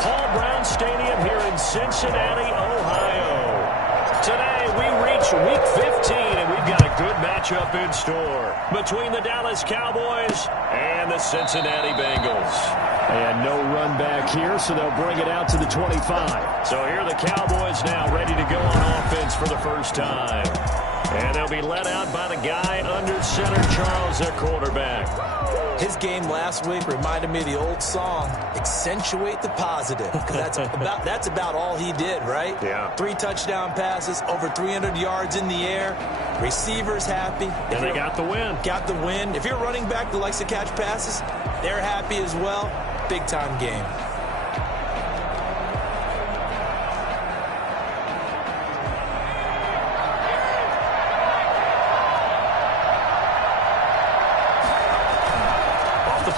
Paul Brown Stadium here in Cincinnati, Ohio. Today we reach Week 15, and we've got a good matchup in store between the Dallas Cowboys and the Cincinnati Bengals. And no run back here, so they'll bring it out to the 25. So here are the Cowboys now ready to go on offense for the first time. And they'll be led out by the guy under center, Charles, their quarterback. His game last week reminded me of the old song, Accentuate the Positive. Because that's about all he did, right? Yeah. 3 touchdown passes, over 300 yards in the air. Receivers happy. And they got the win. Got the win. If you're a running back that likes to catch passes, they're happy as well. Big-time game.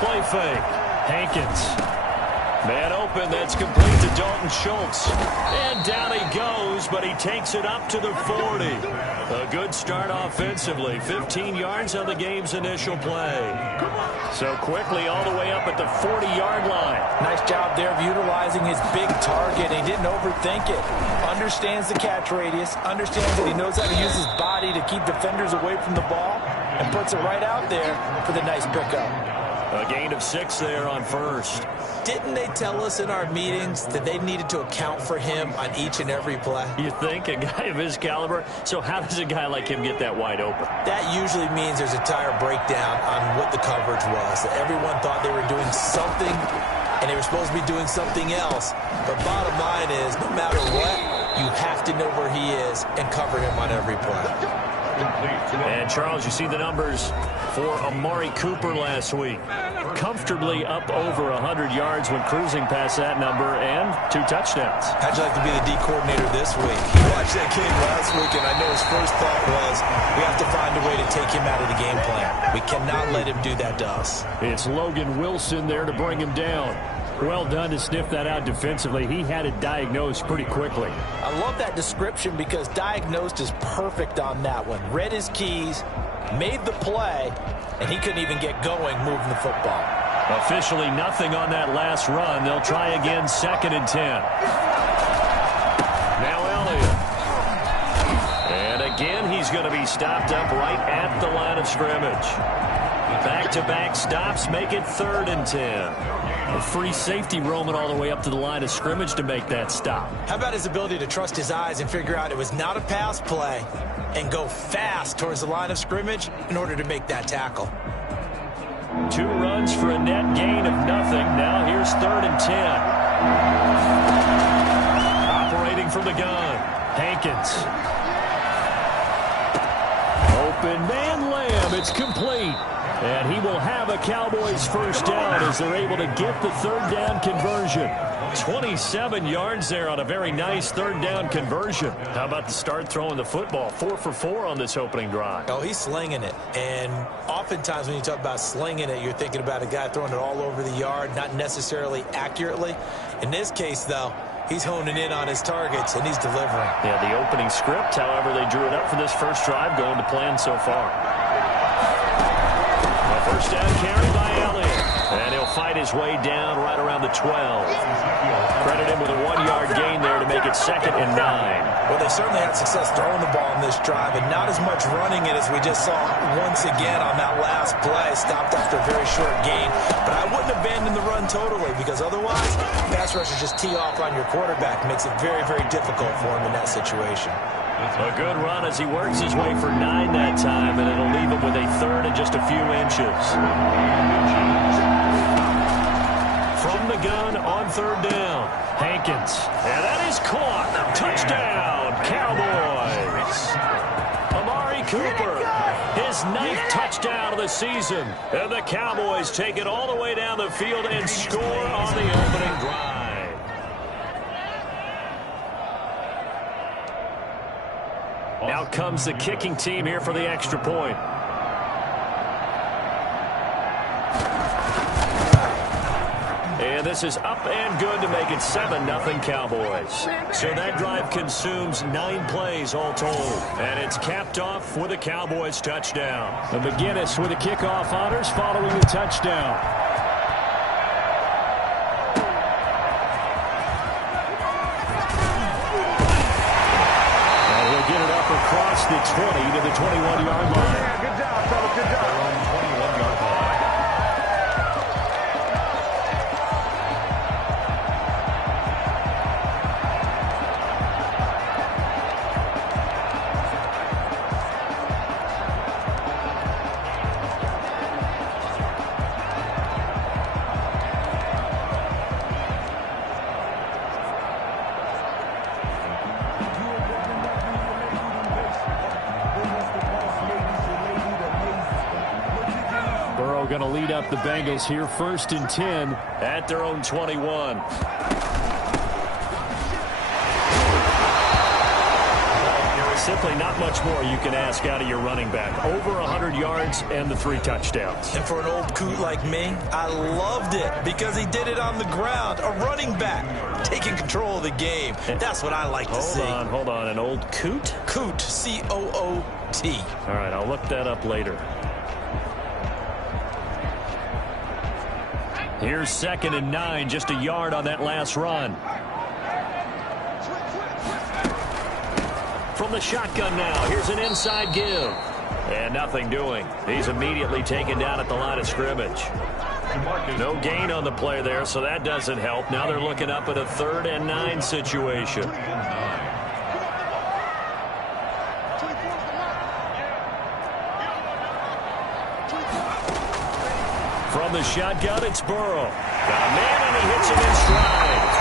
Play fake. Hankins. Man open. That's complete to Dalton Schultz. And down he goes, but he takes it up to the 40. A good start offensively. 15 yards on the game's initial play. So quickly all the way up at the 40-yard line. Nice job there of utilizing his big target. He didn't overthink it. Understands the catch radius. Understands that he knows how to use his body to keep defenders away from the ball. And puts it right out there for the nice pickup. A gain of 6 there on first. Didn't they tell us in our meetings that they needed to account for him on each and every play? You think? A guy of his caliber? So how does a guy like him get that wide open? That usually means there's a tire breakdown on what the coverage was. That everyone thought they were doing something, and they were supposed to be doing something else. But bottom line is, no matter what, you have to know where he is and cover him on every play. And, Charles, you see the numbers for Amari Cooper last week. Comfortably up over 100 yards when cruising past that number, and 2 touchdowns. How'd you like to be the D coordinator this week? He watched that game last week, and I know his first thought was, we have to find a way to take him out of the game plan. We cannot let him do that to us. It's Logan Wilson there to bring him down. Well done to sniff that out defensively. He had it diagnosed pretty quickly. I love that description because diagnosed is perfect on that one. Read his keys, made the play, and he couldn't even get going moving the football. Officially nothing on that last run. They'll try again, 2nd and 10. Now Elliott. And again, he's going to be stopped up right at the line of scrimmage. Back-to-back stops make it 3rd and 10. A free safety roaming all the way up to the line of scrimmage to make that stop. How about his ability to trust his eyes and figure out it was not a pass play and go fast towards the line of scrimmage in order to make that tackle. 2 runs for a net gain of nothing. Now here's 3rd and 10. Operating from the gun. Hankins. Open man Lamb. It's complete. And he will have a Cowboys first down as they're able to get the 3rd down conversion. 27 yards there on a very nice 3rd down conversion. How about the start throwing the football? 4 for 4 on this opening drive. Oh, he's slinging it. And oftentimes when you talk about slinging it, you're thinking about a guy throwing it all over the yard, not necessarily accurately. In this case, though, he's honing in on his targets, and he's delivering. Yeah, the opening script, however, they drew it up for this first drive, going to plan so far. First down carry by Elliott. And he'll fight his way down right around the 12. Credit him with a 1-yard gain there to make it 2nd and 9. Well, they certainly had success throwing the ball in this drive, and not as much running it as we just saw once again on that last play. Stopped after a very short gain. But I wouldn't abandon the run totally, because otherwise, pass rushers just tee off on your quarterback. Makes it very, very difficult for him in that situation. A good run as he works his way for 9 that time, and it'll leave him with a 3rd and just a few inches. From the gun on 3rd down, Hankins. And that is caught. Touchdown, Cowboys. Amari Cooper, his 9th touchdown of the season. And the Cowboys take it all the way down the field and score on the opening drive. Now comes the kicking team here for the extra point. And this is up and good to make it 7-0 Cowboys. So that drive consumes 9 plays all told. And it's capped off with a Cowboys touchdown. And McGinnis with the kickoff honors following the touchdown. the 20 to the 21-yard line. Yeah, good job, fellas. Good job. 21-yard line. Burrow going to lead up the Bengals here, 1st and 10 at their own 21. Simply not much more you can ask out of your running back. Over 100 yards and the 3 touchdowns. And for an old coot like me, I loved it because he did it on the ground. A running back taking control of the game. That's what I like to see. Hold on. An old coot? Coot, C-O-O-T. All right, I'll look that up later. Here's 2nd and 9, just a yard on that last run. From the shotgun now, here's an inside give. And nothing doing. He's immediately taken down at the line of scrimmage. No gain on the play there, so that doesn't help. Now they're looking up at a 3rd and 9 situation. From the shotgun, it's Burrow. Got a man, and he hits him in stride.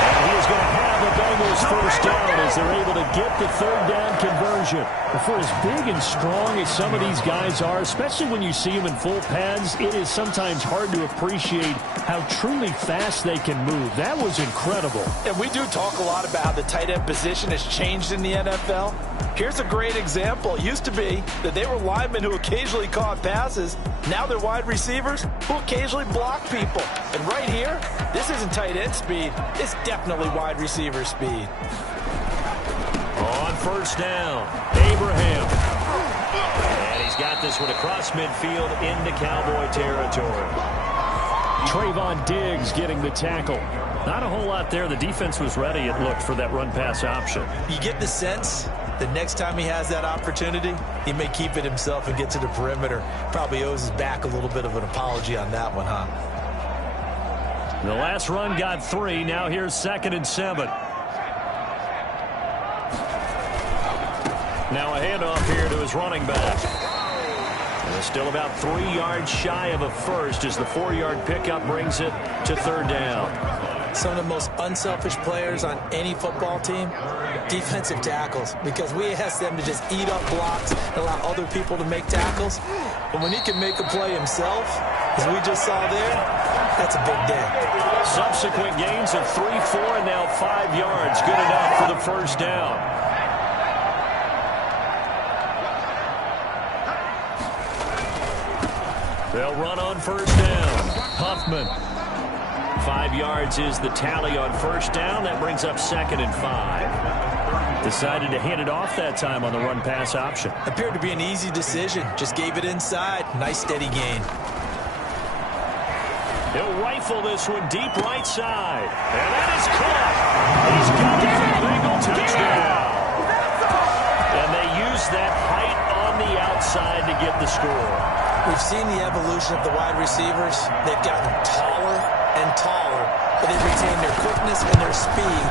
And he is going to have a Bengals first down as they're able to get the 3rd down conversion. But for as big and strong as some of these guys are, especially when you see them in full pads, it is sometimes hard to appreciate how truly fast they can move. That was incredible. And we do talk a lot about how the tight end position has changed in the NFL. Here's a great example. It used to be that they were linemen who occasionally caught passes. Now they're wide receivers who occasionally block people. And right here, this isn't tight end speed. It's definitely wide receiver speed. On 1st down, Abraham. And he's got this one across midfield into Cowboy territory. Trayvon Diggs getting the tackle. Not a whole lot there. The defense was ready, it looked, for that run-pass option. You get the sense the next time he has that opportunity, he may keep it himself and get to the perimeter. Probably owes his back a little bit of an apology on that one, huh? The last run got 3. Now here's 2nd and 7. Now a handoff here to his running back. And it's still about 3 yards shy of a first as the 4-yard pickup brings it to 3rd down. Some of the most unselfish players on any football team, defensive tackles, because we ask them to just eat up blocks and allow other people to make tackles. But when he can make a play himself, as we just saw there, that's a big day. Subsequent gains of 3, 4, and now 5 yards. Good enough for the first down. They'll run on 1st down. Huffman. 5 yards is the tally on 1st down. That brings up 2nd and 5. Decided to hand it off that time on the run-pass option. Appeared to be an easy decision. Just gave it inside. Nice steady gain. He'll rifle this one deep right side. And that is caught. He's got it for the Bengal touchdown. And they use that height on the outside to get the score. We've seen the evolution of the wide receivers. They've gotten taller and taller, but they've retained their quickness and their speed.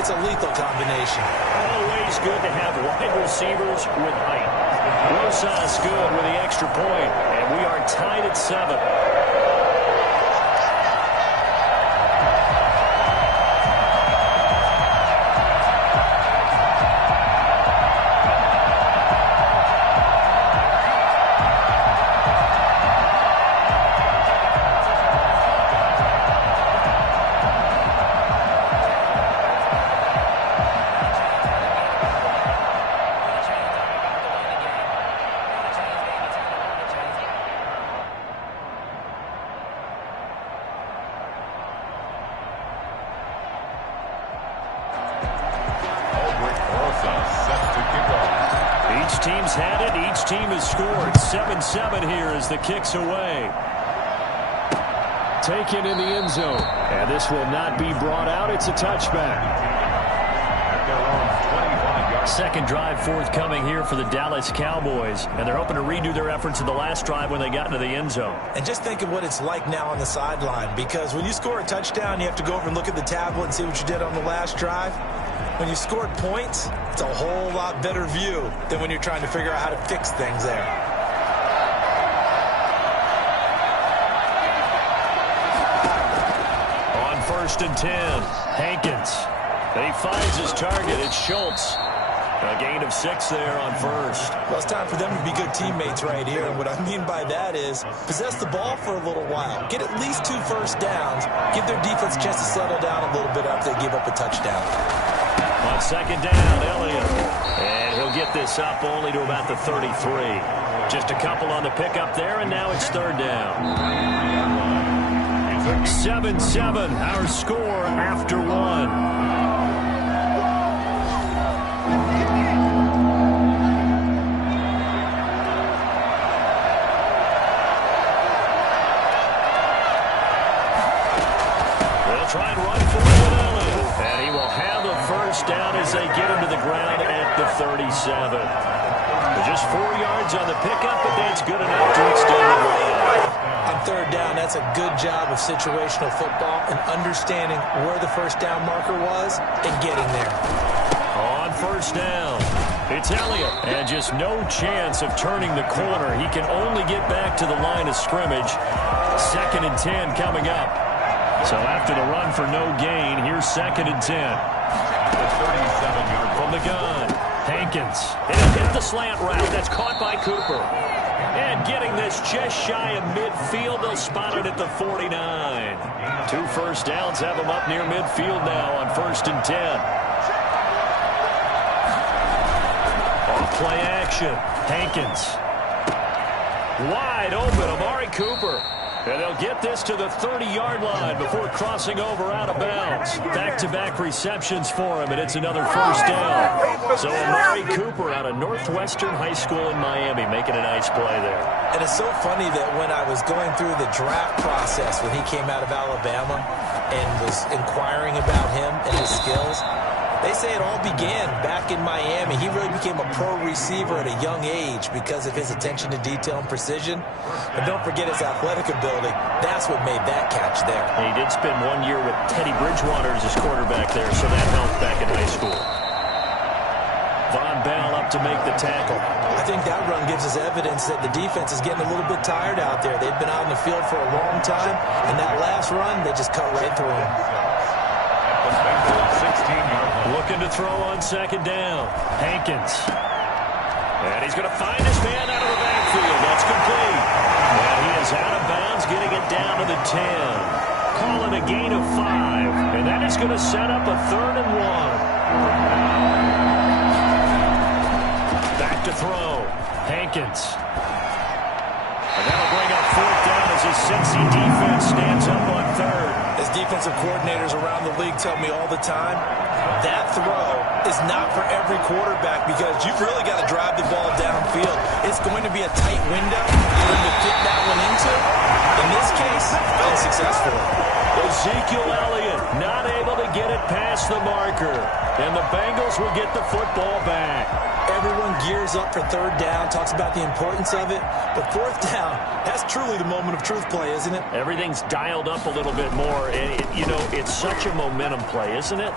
It's a lethal combination. Always good to have wide receivers with height. Rosas good with the extra point, and we are tied at 7. Each team's had it. Each team has scored. 7-7 here as the kick's away. Taken in the end zone. And this will not be brought out. It's a touchback. Second drive forthcoming here for the Dallas Cowboys, and they're hoping to redo their efforts in the last drive when they got into the end zone. And just think of what it's like now on the sideline, because when you score a touchdown, you have to go over and look at the tablet and see what you did on the last drive. When you scored points, it's a whole lot better view than when you're trying to figure out how to fix things there. On 1st and 10, Hankins. He finds his target. It's Schultz. A gain of 6 there on 1st. Well, it's time for them to be good teammates right here. And what I mean by that is possess the ball for a little while. Get at least 2 first downs. Give their defense a chance to settle down a little bit after they give up a touchdown. On 2nd down, Elliott. And he'll get this up only to about the 33. Just a couple on the pickup there, and now it's 3rd down. 7-7, our score after 1. Try and run for it, Elliott. And he will have a first down as they get him to the ground at the 37. Just 4 yards on the pickup, but that's good enough to extend the drive. On 3rd down, that's a good job of situational football and understanding where the first down marker was and getting there. On 1st down, it's Elliott. And just no chance of turning the corner. He can only get back to the line of scrimmage. 2nd and 10 coming up. So after the run for no gain, here's 2nd and 10. From the gun, Hankins. And he'll hit the slant route. That's caught by Cooper. And getting this just shy of midfield, they'll spot it at the 49. 2 first downs have him up near midfield now on 1st and 10. Off play action, Hankins. Wide open, Amari Cooper. And they'll get this to the 30-yard line before crossing over out of bounds. Back-to-back receptions for him, and it's another first down. So Amari Cooper out of Northwestern High School in Miami making a nice play there. And it's so funny that when I was going through the draft process when he came out of Alabama and was inquiring about him and his skills, they say it all began back in Miami. He really became a pro receiver at a young age because of his attention to detail and precision. But don't forget his athletic ability. That's what made that catch there. He did spend 1 year with Teddy Bridgewater as his quarterback there, so that helped back in high school. Von Bell up to make the tackle. I think that run gives us evidence that the defense is getting a little bit tired out there. They've been out in the field for a long time, and that last run, they just cut right through him. Looking to throw on 2nd down. Hankins. And he's going to find his man out of the backfield. That's complete. And he is out of bounds, getting it down to the 10. Calling a gain of 5. And that is going to set up a 3rd and 1. Back to throw. Hankins. And that'll bring up 4th down as his Cincy defense stands up on 3rd. As defensive coordinators around the league tell me all the time, that throw is not for every quarterback because you've really got to drive the ball downfield. It's going to be a tight window for them to fit that one into. In this case, unsuccessful. Ezekiel Elliott not able to get it past the marker. And the Bengals will get the football back. Everyone gears up for 3rd down, talks about the importance of it. But 4th down, that's truly the moment of truth play, isn't it? Everything's dialed up a little bit more. And, it's such a momentum play, isn't it?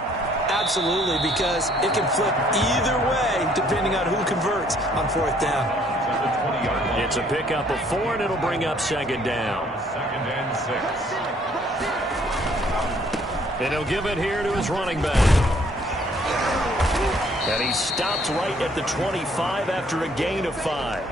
Absolutely, because it can flip either way depending on who converts on 4th down. It's a pickup of 4, and it'll bring up 2nd down. 2nd and 6. And he'll give it here to his running back. And he stopped right at the 25 after a gain of 5.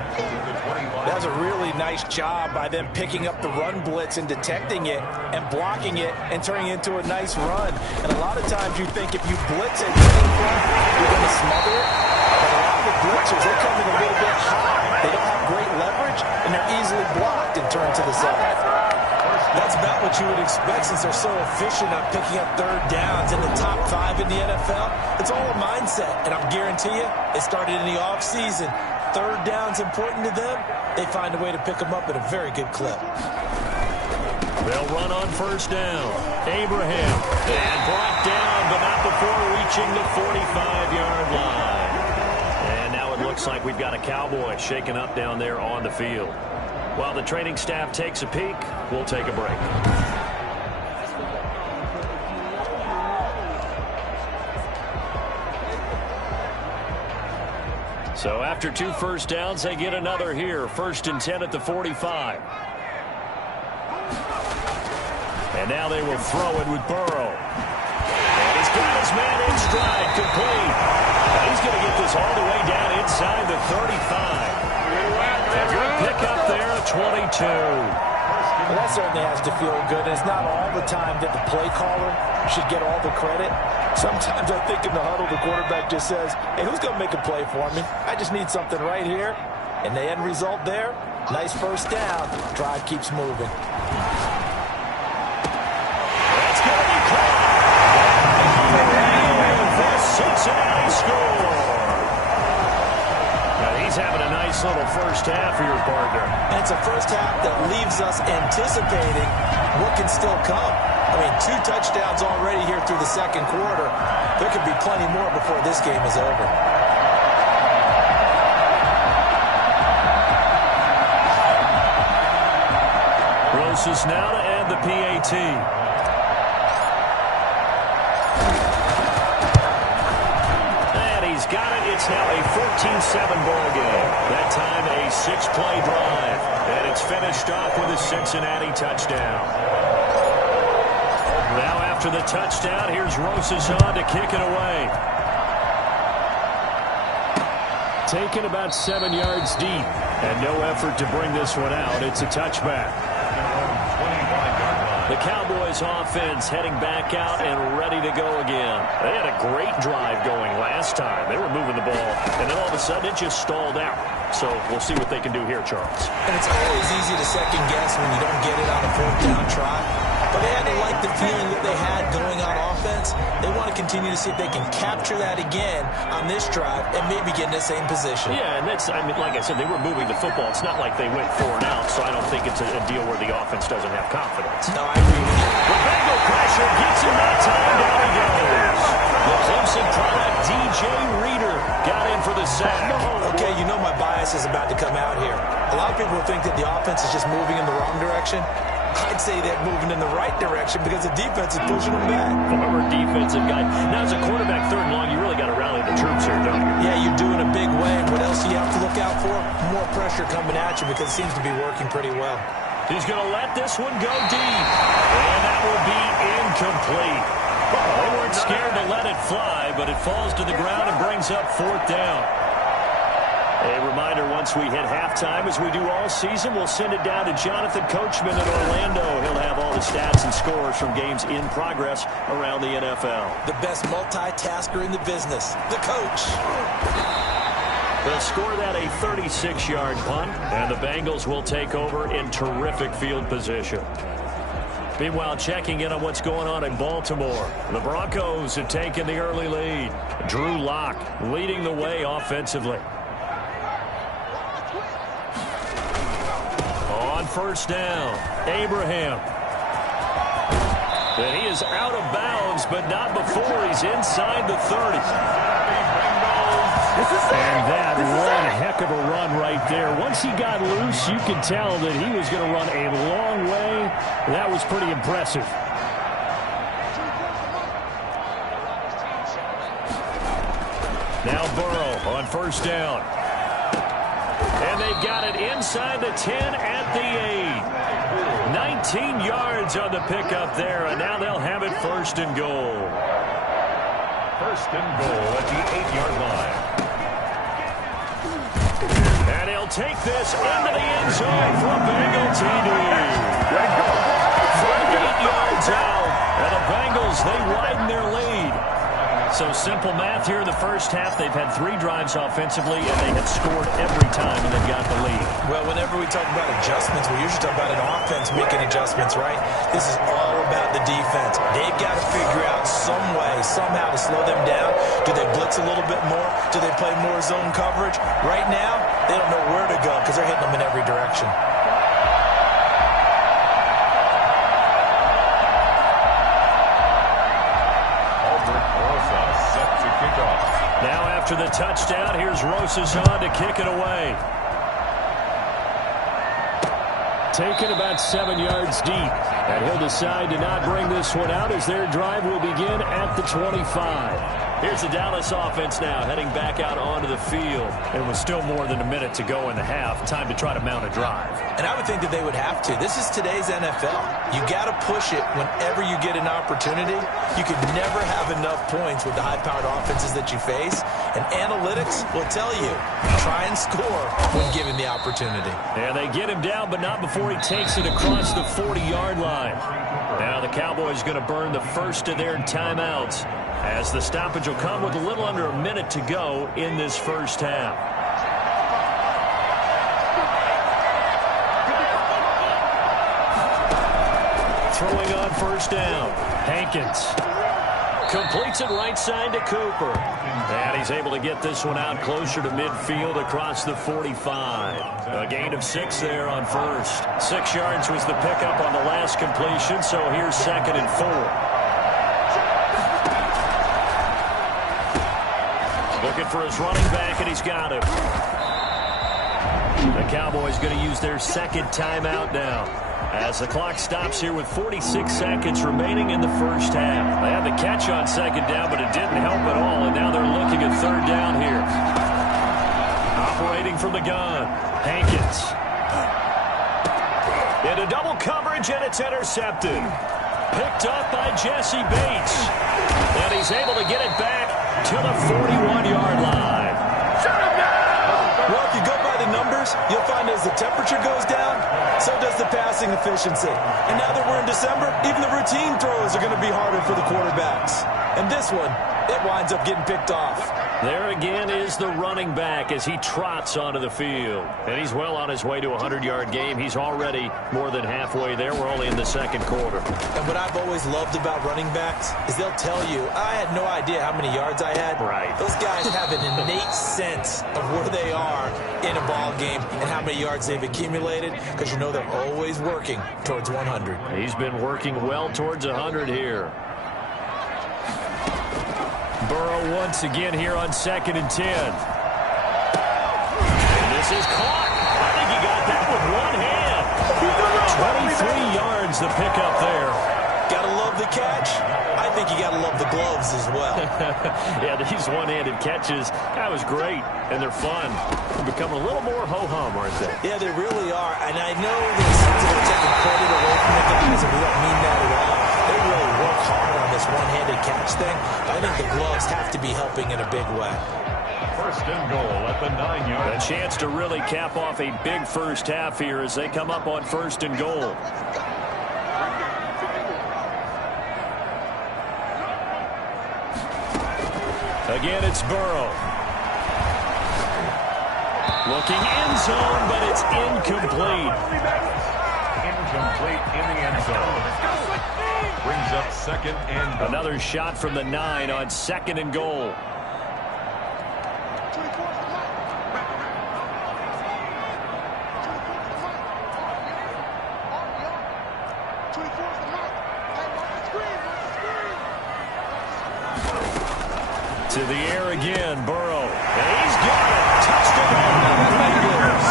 That was a really nice job by them picking up the run blitz and detecting it and blocking it and turning it into a nice run. And a lot of times you think if you blitz it, you're going to smother it. But a lot of the blitzers, they come in a little bit high. They don't have great leverage, and they're easily blocked and turned to the side. That's about what you would expect since they're so efficient at picking up 3rd downs in the top 5 in the NFL. It's all a mindset, and I guarantee you, it started in the offseason. 3rd down's important to them. They find a way to pick them up at a very good clip. They'll run on 1st down. Abraham. And brought down, but not before reaching the 45-yard line. looks like we've got a Cowboy shaken up down there on the field. While the training staff takes a peek, we'll take a break. So after 2 first downs, they get another here. 1st and 10 at the 45. And now they will throw it with Burrow. And he's got his man in stride, complete. And he's going to get this all the way down inside the 35. A good pick up there, 22. Well, that certainly has to feel good. And it's not all the time that the play caller should get all the credit. Sometimes I think in the huddle, the quarterback just says, hey, who's going to make a play for me? I just need something right here. And the end result there, nice first down. Drive keeps moving. That's going to be caught. And the Cincinnati score. Now he's having a nice little first half here, partner. And it's a first half that leaves us anticipating what can still come. I mean, 2 touchdowns already here through the second quarter. There could be plenty more before this game is over. Roses now to end the PAT. And he's got it. It's now a 14-7 ball game. That time a 6-play drive. And it's finished off with a Cincinnati touchdown. Now after the touchdown, here's Roses on to kick it away. Taken about 7 yards deep. And no effort to bring this one out. It's a touchback. The Cowboys offense heading back out and ready to go again. They had a great drive going last time. They were moving the ball, and then all of a sudden it just stalled out. So we'll see what they can do here, Charles. And it's always easy to second guess when you don't get it on a 4th down try. But they had to like the feeling that they had going on offense. They want to continue to see if they can capture that again on this drive and maybe get in the same position. Yeah, and that's, I mean, like I said, they were moving the football. It's not like they went 4 and out, so I don't think it's a deal where the offense doesn't have confidence. No, I agree with you. The Bengal pressure gets him that time. Down he goes. The Clemson product, DJ Reader, got in for the sack. Okay, you know my bias is about to come out here. A lot of people think that the offense is just moving in the wrong direction. I'd say they're moving in the right direction because the defense is pushing them back. Former defensive guy. Now, as a quarterback 3rd and long, you really got to rally the troops here, don't you? Yeah, you're doing a big way. And what else do you have to look out for? More pressure coming at you because it seems to be working pretty well. He's going to let this one go deep. And that will be incomplete. They weren't scared to let it fly, but it falls to the ground and brings up 4th down. A reminder, once we hit halftime, as we do all season, we'll send it down to Jonathan Coachman in Orlando. He'll have all the stats and scores from games in progress around the NFL. The best multitasker in the business, the coach. They'll score that a 36-yard punt, and the Bengals will take over in terrific field position. Meanwhile, checking in on what's going on in Baltimore. The Broncos have taken the early lead. Drew Lock leading the way offensively. On 1st down, Abraham. And he is out of bounds, but not before he's inside the 30. And that one heck of a run right there. Once he got loose, you could tell that he was going to run a long way. That was pretty impressive. Now Burrow on 1st down. And they've got it inside the 10 at the 8. 19 yards on the pickup there, and now they'll have it 1st and goal. 1st and goal at the 8-yard line. And he'll take this into the end zone for a Bengal TD. From 8 yards out, and the Bengals, they widen their lead. So simple math here in the first half. They've had 3 drives offensively, and they have scored every time, and they've got the lead. Well, whenever we talk about adjustments, we usually talk about an offense making adjustments, right? This is all about the defense. They've got to figure out some way, somehow to slow them down. Do they blitz a little bit more? Do they play more zone coverage? Right now, they don't know where to go because they're hitting them in every direction. Now after After the touchdown, here's Rosas on to kick it away. Taken about 7 yards deep. And he'll decide to not bring this one out as their drive will begin at the 25. Here's the Dallas offense now heading back out onto the field. And with still more than a minute to go in the half, time to try to mount a drive. And I would think that they would have to. This is today's NFL. You got to push it whenever you get an opportunity. You could never have enough points with the high-powered offenses that you face. And analytics will tell you, try and score when given the opportunity. And they get him down, but not before he takes it across the 40-yard line. Now the Cowboys going to burn the first of their timeouts, as the stoppage will come with a little under a minute to go in this first half. Throwing on first down, Hankins completes it right side to Cooper. And he's able to get this one out closer to midfield across the 45. A gain of 6 there on first. 6 yards was the pickup on the last completion, so here's 2nd and 4. Looking for his running back, and he's got him. The Cowboys going to use their second timeout now, as the clock stops here with 46 seconds remaining in the first half. They had the catch on 2nd down, but it didn't help at all, and now they're looking at 3rd down here. Operating from the gun, Hankins. Into double coverage, and it's intercepted. Picked up by Jesse Bates. And he's able to get it back to the 41-yard line. Well, if you go by the numbers, you'll find as the temperature goes down, so does the passing efficiency. And now that we're in December, even the routine throws are going to be harder for the quarterbacks. And this one, it winds up getting picked off. There again is the running back as he trots onto the field. And he's well on his way to a 100-yard game. He's already more than halfway there. We're only in the 2nd quarter. And what I've always loved about running backs is they'll tell you, I had no idea how many yards I had. Right. Those guys have an innate sense of where they are in a ball game and how many yards they've accumulated, because you know they're always working towards 100. He's been working well towards 100 here. Burrow once again here on 2nd and 10. And this is caught. I think he got that with one hand. 23 yards the pickup there. Gotta love the catch. I think you gotta love the gloves as well. Yeah, these one-handed catches, that was great, and they're fun. They've become a little more ho-hum, aren't they? Yeah, they really are. And I know there's something of taking credit away from the guys, and we don't mean that at all. They really work hard on this one-handed catch thing. But I think the gloves have to be helping in a big way. 1st and goal at the 9-yard. A chance to really cap off a big first half here as they come up on 1st and goal. Again, it's Burrow. Looking end zone, but it's incomplete. Incomplete in the end zone. Brings up 2nd and goal. Another shot from the 9 on 2nd and goal. To the air again, Burrow. And he's got it. Touchdown, Bengals.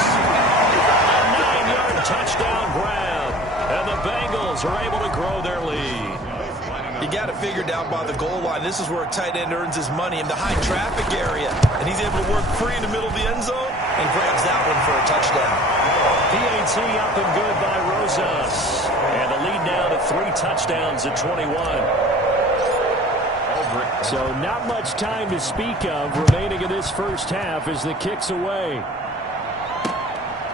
A 9-yard touchdown grab. And the Bengals are able to grow their lead. You got to figure down by the goal line. This is where a tight end earns his money in the high traffic area. And he's able to work free in the middle of the end zone and grabs that one for a touchdown. PAT up and good by Rosas. And the lead now to 3 touchdowns at 21. So not much time to speak of remaining in this first half as the kick's away.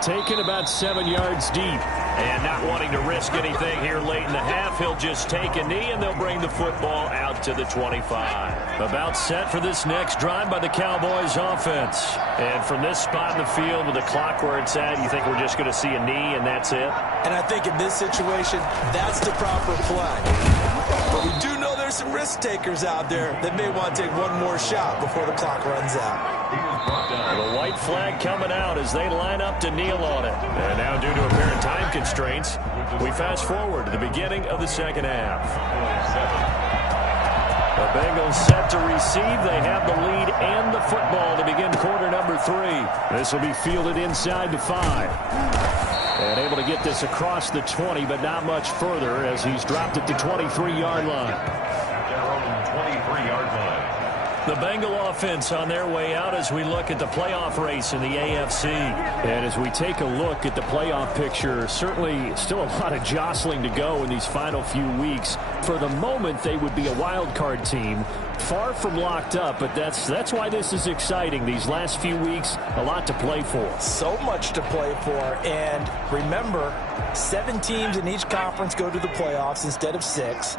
Taken about 7 yards deep. And not wanting to risk anything here late in the half, he'll just take a knee and they'll bring the football out to the 25. About set for this next drive by the Cowboys offense. And from this spot in the field with the clock where it's at, you think we're just going to see a knee and that's it? And I think in this situation, that's the proper play. But we do know there's some risk takers out there that may want to take one more shot before the clock runs out. The white flag coming out as they line up to kneel on it. And now due to apparent time constraints, we fast forward to the beginning of the second half. The Bengals set to receive. They have the lead and the football to begin quarter number 3. This will be fielded inside the 5. And able to get this across the 20, but not much further as he's dropped it to 23-yard line. Their own 23-yard line. The Bengal offense on their way out as we look at the playoff race in the AFC. And as we take a look at the playoff picture, certainly still a lot of jostling to go in these final few weeks. For the moment, they would be a wild card team, far from locked up, but that's why this is exciting. These last few weeks, a lot to play for. So much to play for, and remember, 7 teams in each conference go to the playoffs instead of 6.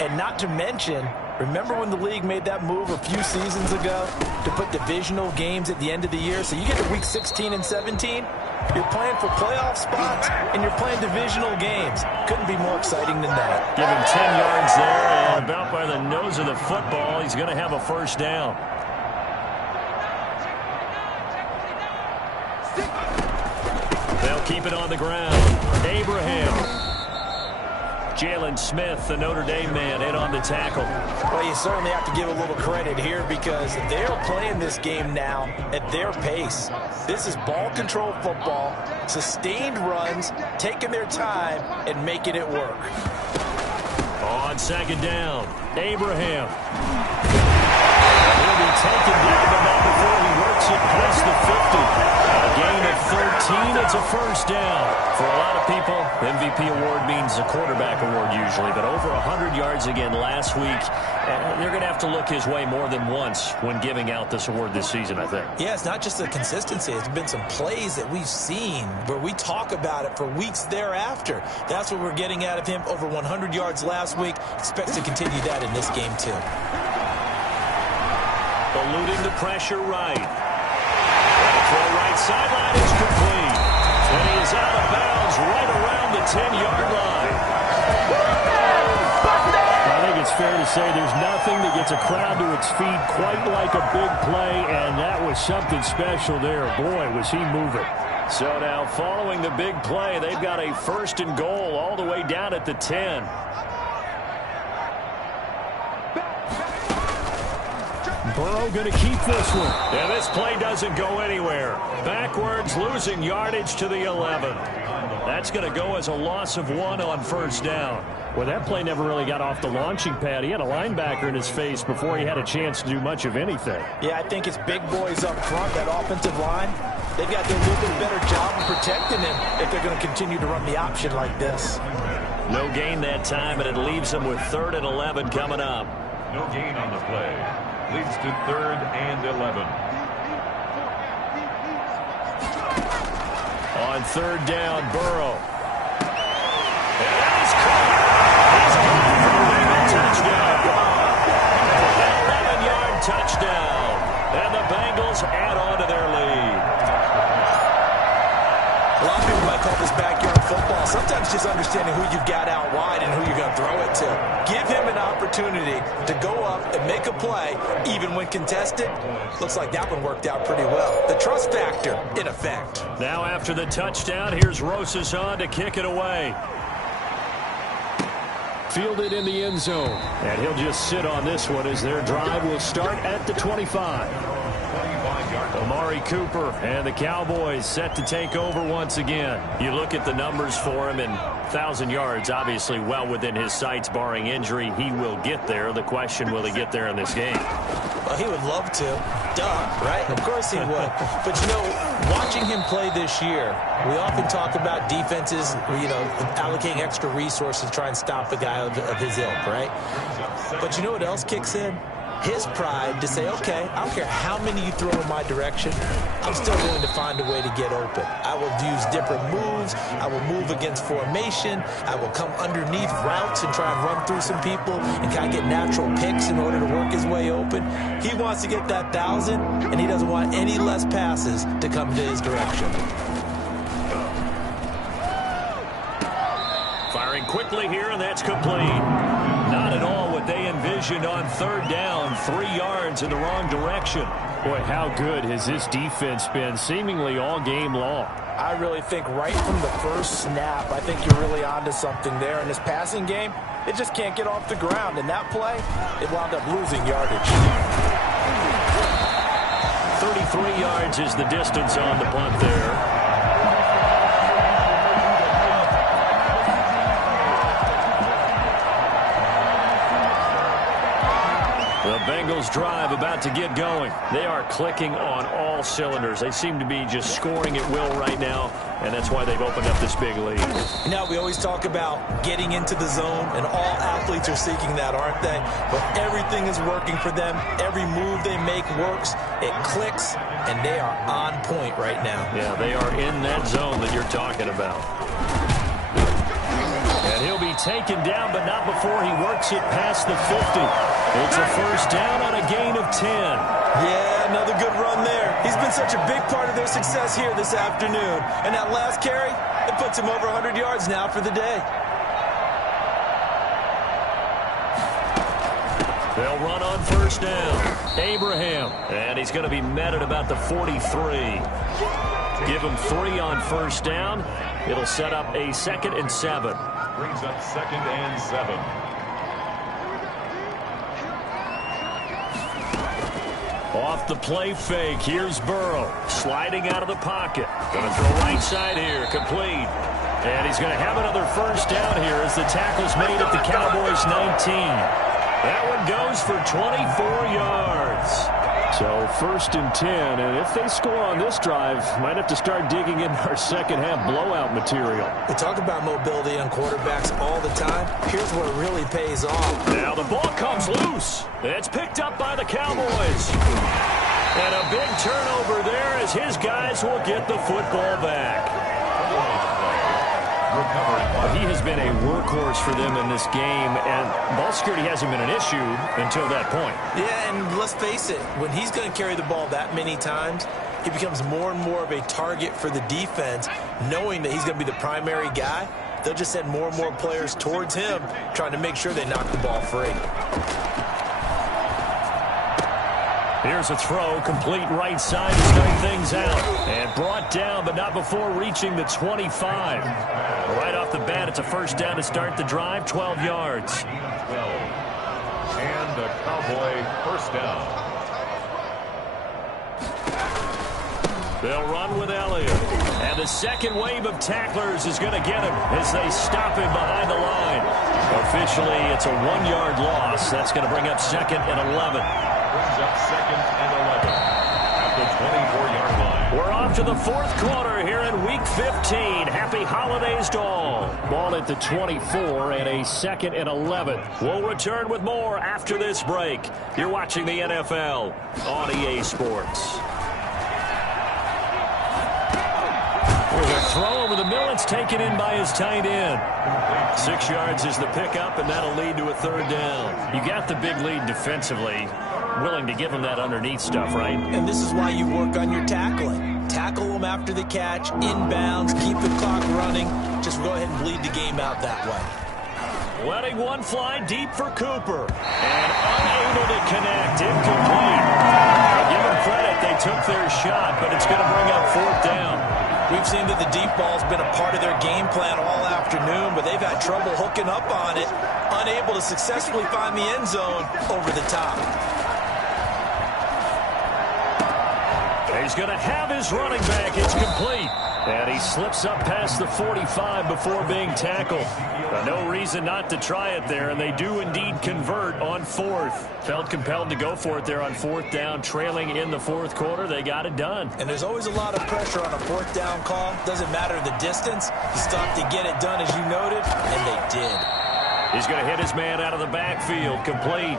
And not to mention, remember when the league made that move a few seasons ago to put divisional games at the end of the year? So you get to week 16 and 17, you're playing for playoff spots, and you're playing divisional games. Couldn't be more exciting than that. Give him 10 yards there, and about by the nose of the football, he's going to have a first down. They'll keep it on the ground. Abraham. Jalen Smith, the Notre Dame man, in on the tackle. Well, you certainly have to give a little credit here because they're playing this game now at their pace. This is ball control football, sustained runs, taking their time and making it work. On second down, Abraham. He'll be taken down, but not before he works it past the 50. A gain of 13, it's a first down. For a lot of people, MVP award means a quarterback award usually, but over 100 yards again last week. They're going to have to look his way more than once when giving out this award this season, I think. Yeah, it's not just the consistency. It's been some plays that we've seen where we talk about it for weeks thereafter. That's what we're getting out of him. Over 100 yards last week. Expects to continue that in this game, too. Eluding the pressure right. Throw right sideline is complete. And he is out of bounds right around the 10-yard line. I think it's fair to say there's nothing that gets a crowd to its feet quite like a big play, and that was something special there. Boy, was he moving. So now following the big play, they've got a first and goal all the way down at the 10. Burrow going to keep this one. Yeah, this play doesn't go anywhere. Backwards, losing yardage to the 11. That's going to go as a loss of 1 on first down. Well, that play never really got off the launching pad. He had a linebacker in his face before he had a chance to do much of anything. Yeah, I think it's big boys up front, that offensive line. They've got to do a little bit better job of protecting him if they're going to continue to run the option like this. No gain that time, and it leaves them with 3rd and 11 coming up. No gain on the play. Leads to 3rd and 11. On 3rd down, Burrow. And that is caught. He's caught for a big touchdown. An 11-yard touchdown. And the Bengals add on to their lead. A lot of people might call this backyard football. Sometimes just understanding who you've got out wide and who you're going to throw it to. Give him an opportunity to go up and make a play, even when contested. Looks like that one worked out pretty well. The trust factor, in effect. Now after the touchdown, here's Rosas on to kick it away. Fielded in the end zone. And he'll just sit on this one as their drive will start at the 25. Amari Cooper and the Cowboys set to take over once again. You look at the numbers for him, and 1,000 yards obviously well within his sights, barring injury. He will get there. The question, will he get there in this game? Well, he would love to. Duh, right? Of course he would. But, you know, watching him play this year, we often talk about defenses, you know, allocating extra resources to try and stop a guy of his ilk, right? But you know what else kicks in? His pride to say, okay, I don't care how many you throw in my direction, I'm still going to find a way to get open. I will use different moves. I will move against formation. I will come underneath routes and try and run through some people and kind of get natural picks in order to work his way open. He wants to get that 1,000, and he doesn't want any less passes to come to his direction. Firing quickly here, and that's complete. Not at all what they envisioned on 3rd down. 3 yards in the wrong direction. Boy, how good has this defense been seemingly all game long? I really think right from the first snap, I think you're really onto something there. In this passing game, it just can't get off the ground. And that play, it wound up losing yardage. 33 yards is the distance on the punt there. The Bengals drive about to get going. They are clicking on all cylinders. They seem to be just scoring at will right now, and that's why they've opened up this big lead. You know, we always talk about getting into the zone, and all athletes are seeking that, aren't they? But everything is working for them. Every move they make works. It clicks, and they are on point right now. Yeah, they are in that zone that you're talking about. And he'll be taken down, but not before he works it past the 50. It's a first down on a gain of 10. Yeah, another good run there. He's been such a big part of their success here this afternoon. And that last carry, it puts him over 100 yards now for the day. They'll run on first down. Abraham. And he's going to be met at about the 43. Give him 3 on first down. It'll set up a 2nd and 7. Brings up 2nd and 7. Off the play fake, here's Burrow. Sliding out of the pocket. Going to throw right side here, complete. And he's going to have another first down here as the tackle's made at the Cowboys 19. That one goes for 24 yards. So 1st and 10, and if they score on this drive, might have to start digging in our second half blowout material. We talk about mobility on quarterbacks all the time. Here's where it really pays off. Now the ball comes loose. It's picked up by the Cowboys. And a big turnover there as his guys will get the football back. He has been a workhorse for them in this game, and ball security hasn't been an issue until that point. Yeah, and let's face it, when he's going to carry the ball that many times, he becomes more and more of a target for the defense, knowing that he's going to be the primary guy. They'll just send more and more players towards him, trying to make sure they knock the ball free. Here's a throw, complete right side to start things out. And brought down, but not before reaching the 25. Right off the bat, it's a first down to start the drive, 12 yards. 12. And a Cowboy first down. They'll run with Elliott. And the second wave of tacklers is going to get him as they stop him behind the line. Officially, it's a 1-yard loss. That's going to bring up 2nd and 11. Brings up 2nd and 11 at the 24-yard line. We're off to the 4th quarter here in Week 15. Happy holidays to all. Ball at the 24 and a 2nd and 11. We'll return with more after this break. You're watching the NFL on EA Sports. There's a throw over the middle. It's taken in by his tight end. 6 yards is the pickup, and that'll lead to a 3rd down. You got the big lead defensively. Willing to give him that underneath stuff, right? And this is why you work on your tackling. Tackle them after the catch, inbounds, keep the clock running. Just go ahead and bleed the game out that way. Letting one fly deep for Cooper. And unable to connect. Incomplete. I'll give them credit. They took their shot, but it's going to bring up 4th down. We've seen that the deep ball's been a part of their game plan all afternoon, but they've had trouble hooking up on it, unable to successfully find the end zone over the top. He's going to have his running back. It's complete. And he slips up past the 45 before being tackled. No reason not to try it there, and they do indeed convert on 4th. Felt compelled to go for it there on 4th down, trailing in the 4th quarter. They got it done. And there's always a lot of pressure on a 4th down call. Doesn't matter the distance. You stop to get it done, as you noted, and they did. He's going to hit his man out of the backfield. Complete.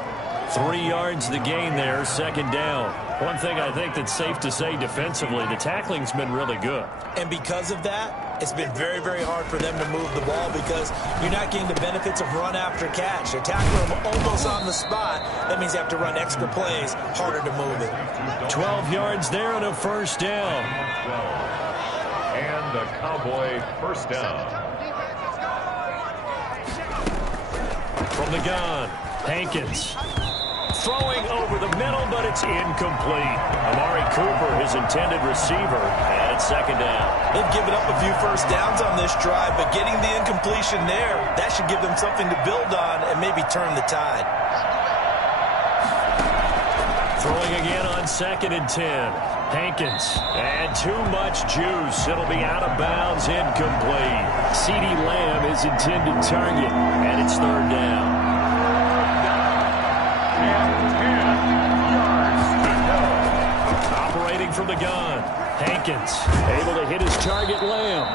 3 yards the gain there, 2nd down. One thing I think that's safe to say defensively, the tackling's been really good. And because of that, it's been very, very hard for them to move the ball because you're not getting the benefits of run after catch. They're tackling them almost on the spot. That means they have to run extra plays, harder to move it. 12 yards there and a first down. And the Cowboy first down. From the gun, Hankins. Throwing over the middle, but it's incomplete. Amari Cooper, his intended receiver, and it's second down. They've given up a few first downs on this drive, but getting the incompletion there, that should give them something to build on and maybe turn the tide. Throwing again on 2nd and 10. Hankins, and too much juice. It'll be out of bounds, incomplete. CeeDee Lamb is intended target, and it's third down. Operating from the gun, Hankins able to hit his target, Lamb.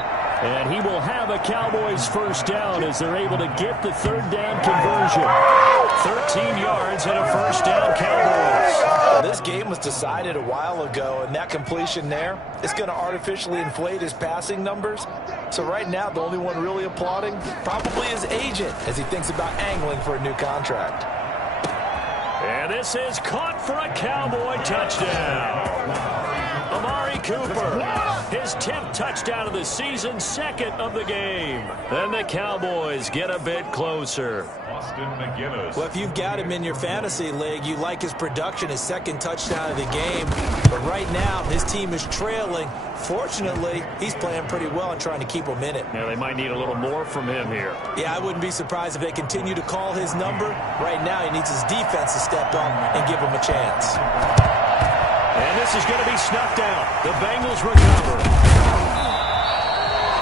And he will have a Cowboys first down as they're able to get the third down conversion. 13 yards and a first down, Cowboys. This game was decided a while ago, and that completion there is going to artificially inflate his passing numbers. So right now, the only one really applauding probably his agent as he thinks about angling for a new contract. And this is caught for a Cowboy touchdown. Amari Cooper, his 10th touchdown of the season, 2nd of the game. And the Cowboys get a bit closer. Well, if you've got him in your fantasy league, you like his production, his 2nd touchdown of the game. But right now, his team is trailing. Fortunately, he's playing pretty well and trying to keep them in it. Yeah, they might need a little more from him here. Yeah, I wouldn't be surprised if they continue to call his number. Right now, he needs his defense to step up and give him a chance. And this is going to be snuffed out. The Bengals recover.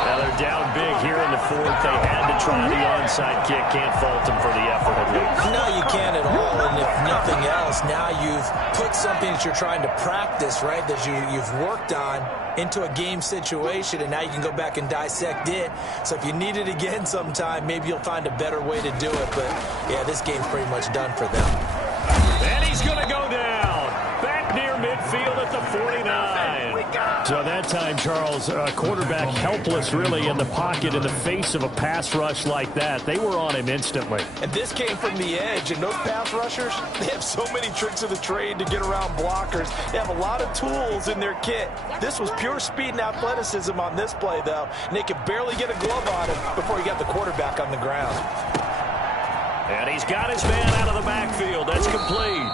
Now they're down big here in the 4th. They had to try the onside kick. Can't fault them for the effort at least. No, you can't at all. And if nothing else, now you've put something that you're trying to practice, right, that you've worked on into a game situation, and now you can go back and dissect it. So if you need it again sometime, maybe you'll find a better way to do it. But, yeah, this game's pretty much done for them. And he's going to go down. Back near midfield at the 49. So that time, Charles, quarterback helpless really in the pocket in the face of a pass rush like that. They were on him instantly. And this came from the edge, and those pass rushers, they have so many tricks of the trade to get around blockers. They have a lot of tools in their kit. This was pure speed and athleticism on this play, though, and they could barely get a glove on him before he got the quarterback on the ground. And he's got his man out of the backfield. That's complete.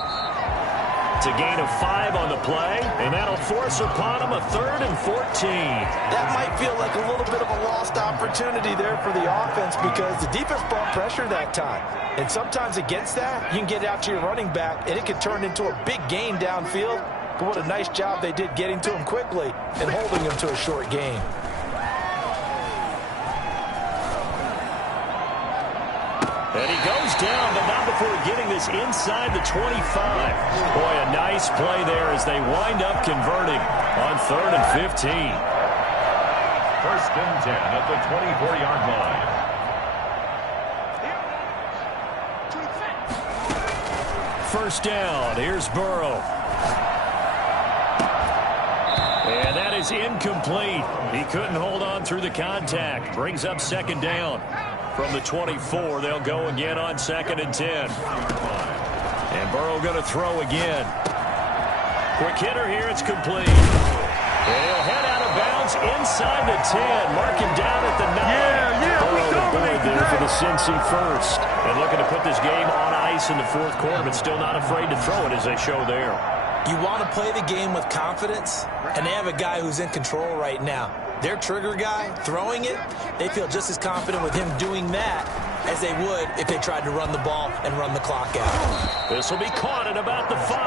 It's a gain of 5 on the play, and that'll force upon him a 3rd and 14. That might feel like a little bit of a lost opportunity there for the offense because the defense brought pressure that time. And sometimes against that, you can get out to your running back, and it can turn into a big gain downfield. But what a nice job they did getting to him quickly and holding him to a short gain. And he goes down, but not before getting this inside the 25. Boy, a nice play there as they wind up converting on 3rd and 15. 1st and 10 at the 24-yard line. First down. Here's Burrow. And that is incomplete. He couldn't hold on through the contact. Brings up 2nd down. From the 24, they'll go again on 2nd and 10. And Burrow going to throw again. Quick hitter here, it's complete. And he'll head out of bounds inside the 10. Mark him down at the 9. Burrow the board there for the Cincy first. And looking to put this game on ice in the 4th quarter, but still not afraid to throw it as they show there. You want to play the game with confidence, and they have a guy who's in control right now. Their trigger guy throwing it, they feel just as confident with him doing that as they would if they tried to run the ball and run the clock out. This will be caught at about the 5.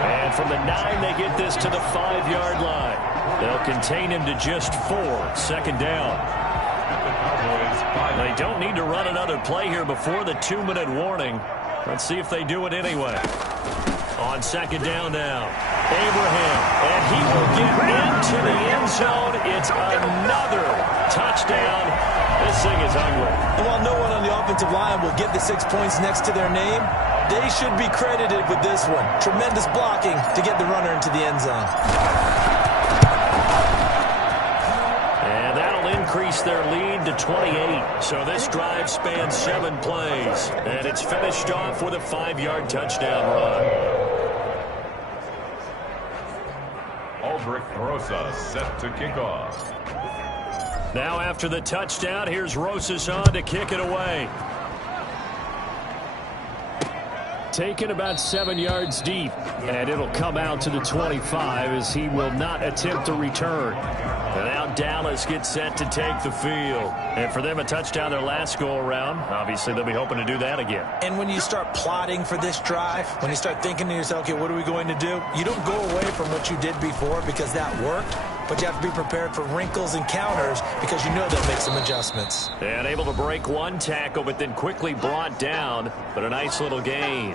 And from the 9, they get this to the 5-yard line. They'll contain him to just 4. 2nd down. They don't need to run another play here before the 2-minute warning. Let's see if they do it anyway. On 2nd down now, Abraham, and he will get into the end zone. It's another touchdown. This thing is ugly. And while no one on the offensive line will get the 6 points next to their name, they should be credited with this one. Tremendous blocking to get the runner into the end zone. And that'll increase their lead to 28. So this drive spans 7 plays, and it's finished off with a 5-yard touchdown run. Aldrich Rosa set to kick off. Now after the touchdown, here's Rosas on to kick it away. taken about 7 yards deep. And it'll come out to the 25 as he will not attempt to return. And now Dallas gets set to take the field. And for them, a touchdown their last go-around. Obviously, they'll be hoping to do that again. And when you start plotting for this drive, when you start thinking to yourself, okay, what are we going to do? You don't go away from what you did before because that worked. But you have to be prepared for wrinkles and counters because you know they'll make some adjustments. And able to break one tackle, but then quickly brought down. But a nice little gain.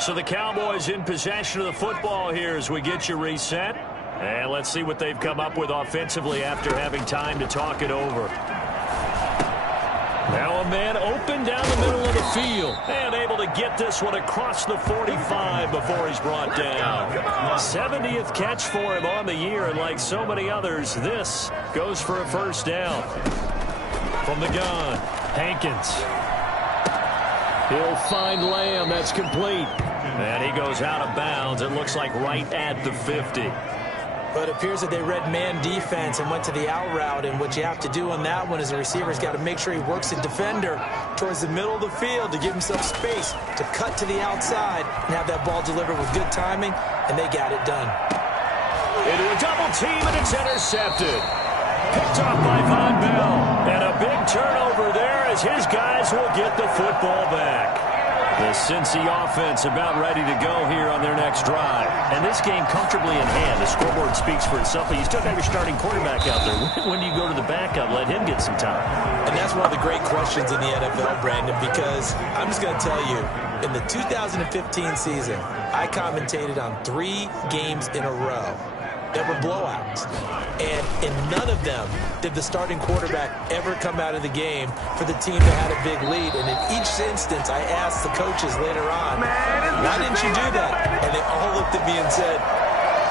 So the Cowboys in possession of the football here as we get you reset. And let's see what they've come up with offensively after having time to talk it over. Now a man open down the middle of the field. And able to get this one across the 45 before he's brought down. 70th catch for him on the year. And like so many others, this goes for a first down. From the gun, Hankins. He'll find Lamb. That's complete. And he goes out of bounds. It looks like right at the 50. But it appears that they read man defense and went to the out route. And what you have to do on that one is the receiver's got to make sure he works the defender towards the middle of the field to give himself space to cut to the outside and have that ball delivered with good timing. And they got it done. Into a double team, and it's intercepted. Picked off by Von Bell. And a big turnover there as his guys will get the football back. The Cincy offense about ready to go here on their next drive. And this game comfortably in hand. The scoreboard speaks for itself, but you still got your starting quarterback out there. When do you go to the backup? Let him get some time. And that's one of the great questions in the NFL, Brandon, because I'm just going to tell you, in the 2015 season, I commentated on 3 games in a row that were blowouts. And in none of them did the starting quarterback ever come out of the game for the team that had a big lead. And in each instance, I asked the coaches later on, why didn't you do that? And they all looked at me and said,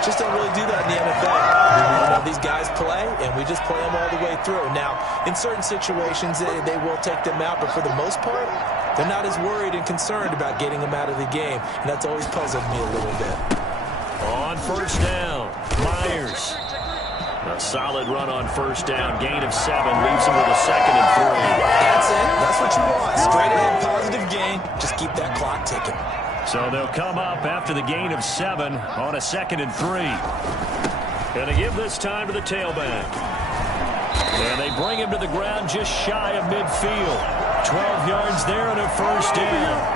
just don't really do that in the NFL. You know, these guys play, and we just play them all the way through. Now, in certain situations, they will take them out, but for the most part, they're not as worried and concerned about getting them out of the game. And that's always puzzled me a little bit. On first down, Myers. A solid run on first down. Gain of 7 leaves him with a 2nd and 3. That's it. That's what you want. Straight ahead positive gain. Just keep that clock ticking. So they'll come up after the gain of 7 on a 2nd and 3. Going to give this time to the tailback. And they bring him to the ground just shy of midfield. 12 yards there and a first down.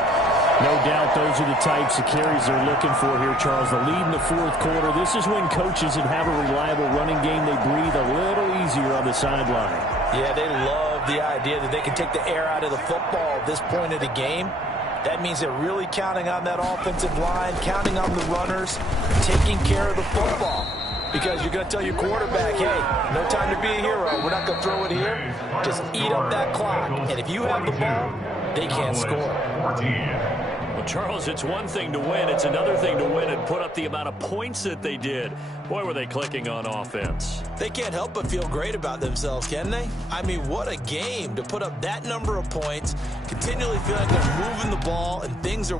No doubt those are the types of carries they're looking for here, Charles. The lead in the 4th quarter. This is when coaches that have a reliable running game, they breathe a little easier on the sideline. Yeah, they love the idea that they can take the air out of the football at this point of the game. That means they're really counting on that offensive line, counting on the runners, taking care of the football. Because you're going to tell your quarterback, hey, no time to be a hero. We're not going to throw it here. Just eat up that clock. And if you have the ball, they can't score. Well, Charles, it's one thing to win. It's another thing to win and put up the amount of points that they did. Boy, were they clicking on offense. They can't help but feel great about themselves, can they? I mean, what a game to put up that number of points, continually feel like they're moving the ball and things are